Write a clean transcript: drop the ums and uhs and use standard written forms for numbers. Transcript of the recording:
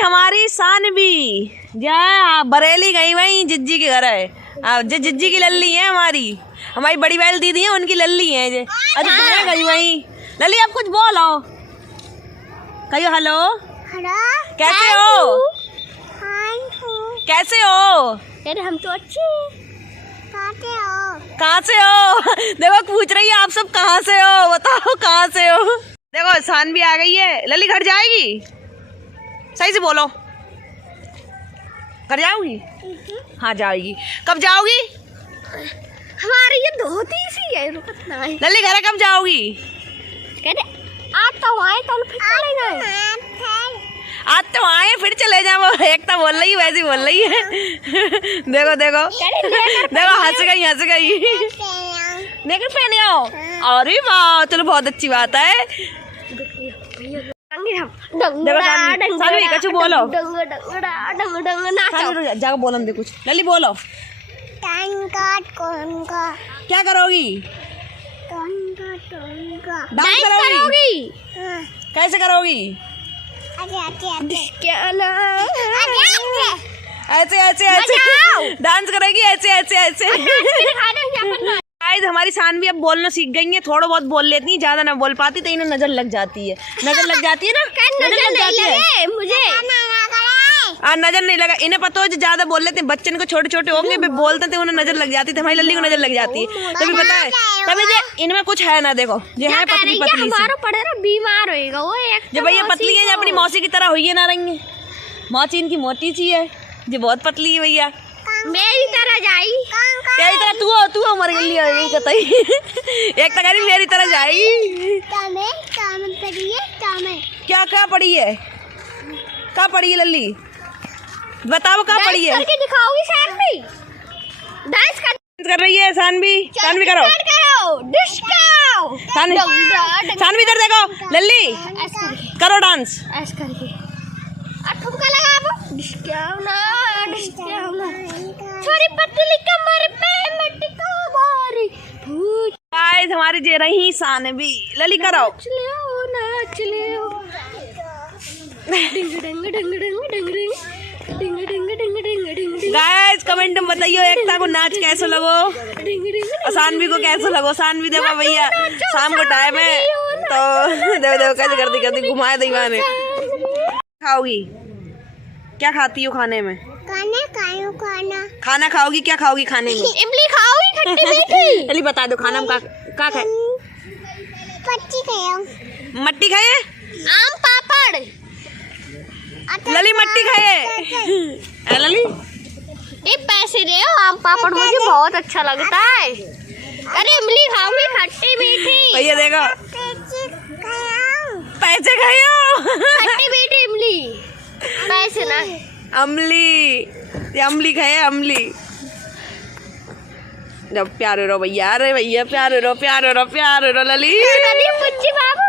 हमारी सानवी जा बरेली गई वही जिज्जी के घर है। जिज्जी की लल्ली है हमारी बड़ी बहन दीदी है उनकी लल्ली है। अरे गई वही लल्ली आप कुछ बोलो कहियो। हेलो कैसे हो? कैसे हो? अरे हम तो अच्छे। कहाँ से हो? देखो पूछ रही है आप सब कहाँ से हो, बताओ कहाँ से हो। देखो सानवी आ गई है। लल्ली घर जाएगी? सही से बोलो, घर जाओगी? हाँ जाओगी। कब जाओगी? हमारी ये धोती सी है नहीं। लल्ली घर कब जाओगी? कहते आज तो आए तो फिर चले गए। आज तो आए फिर चले जाओ। एक तो बोल रही वैसी बोल रही है। देखो देखो देखो हंस गई। लेकर पहने आओ। अरे वाह चलो बहुत अच्छी बात है। देखो सानवी कछु बोलो। जाओ बोलो दे कुछ। लल्ली बोलो। क्या करोगी? डांस करोगी? कैसे करोगी? ऐसे डांस करेगी ऐसे। शायद हमारी सानवी अब बोलना सीख गई है, थोड़ा बहुत बोल लेती है, ज्यादा ना बोल पाती तो इन्हें नजर लग जाती है। नजर लग जाती है ना? नजर लग जाती है मुझे। नजर नहीं लगा। इन्हें पता हो जो ज्यादा बोल लेते हैं बच्चे को छोटे छोटे होंगे बोलते थे उन्हें नजर लग जाती थी। हमारी लल्ली को नजर लग जाती है तभी पता है। तभी इनमें कुछ है ना। देखो ये है पतली पड़े ना बीमार होएगा वो एक। जो भैया पतली है अपनी मौसी की तरह हुई है ना रंग। मौसी इनकी मोटी सी है जो बहुत पतली है भैया। मेरी तरह जाई। तेरी तरह तू मर गई है कतई। एक तो करी मेरी तरह जाई। क्या पड़ी है? कहाँ पड़ी है लल्ली? बताओ कहाँ पड़ी है? करके दिखाओगी सानवी? डांस कर रही है सानवी। सानवी करो। सानवी इधर देखो। लल्ली करो डांस ऐसे करके। ठुमका लगाओ। छोरी पतली कमर पे मिट्टी को बोरी। गाइस हमारी जे रही सानवी। लल्ली करो। नाच लियो। गाइस कमेंट में बताइयो एकता को नाच कैसे लगो और सानवी को कैसे लगो। सानवी देखो भैया शाम को टाइम है तो देखो कैसे करती घुमाए दीवाने। खाओगी? क्या खाती हो खाने में? खाना खाओगी? क्या खाओगी खाने में? इमली खाओगी खट्टी मीठी? चलिए बता दो खाना में क्या खाए? मट्टी खाए? आम पापड़। लली मट्टी खाए? लली ये पैसे दे आम पापड़ मुझे बहुत अच्छा लगता है। अरे इमली खाओगी खट्टी मीठी? भैया देखो पैसे खाओ। खट्टी मीठी इमली पैसे ना। अमली खाए अमली। जब प्यारे रो भैया। अरे भैया प्यारे रो लली। बाबू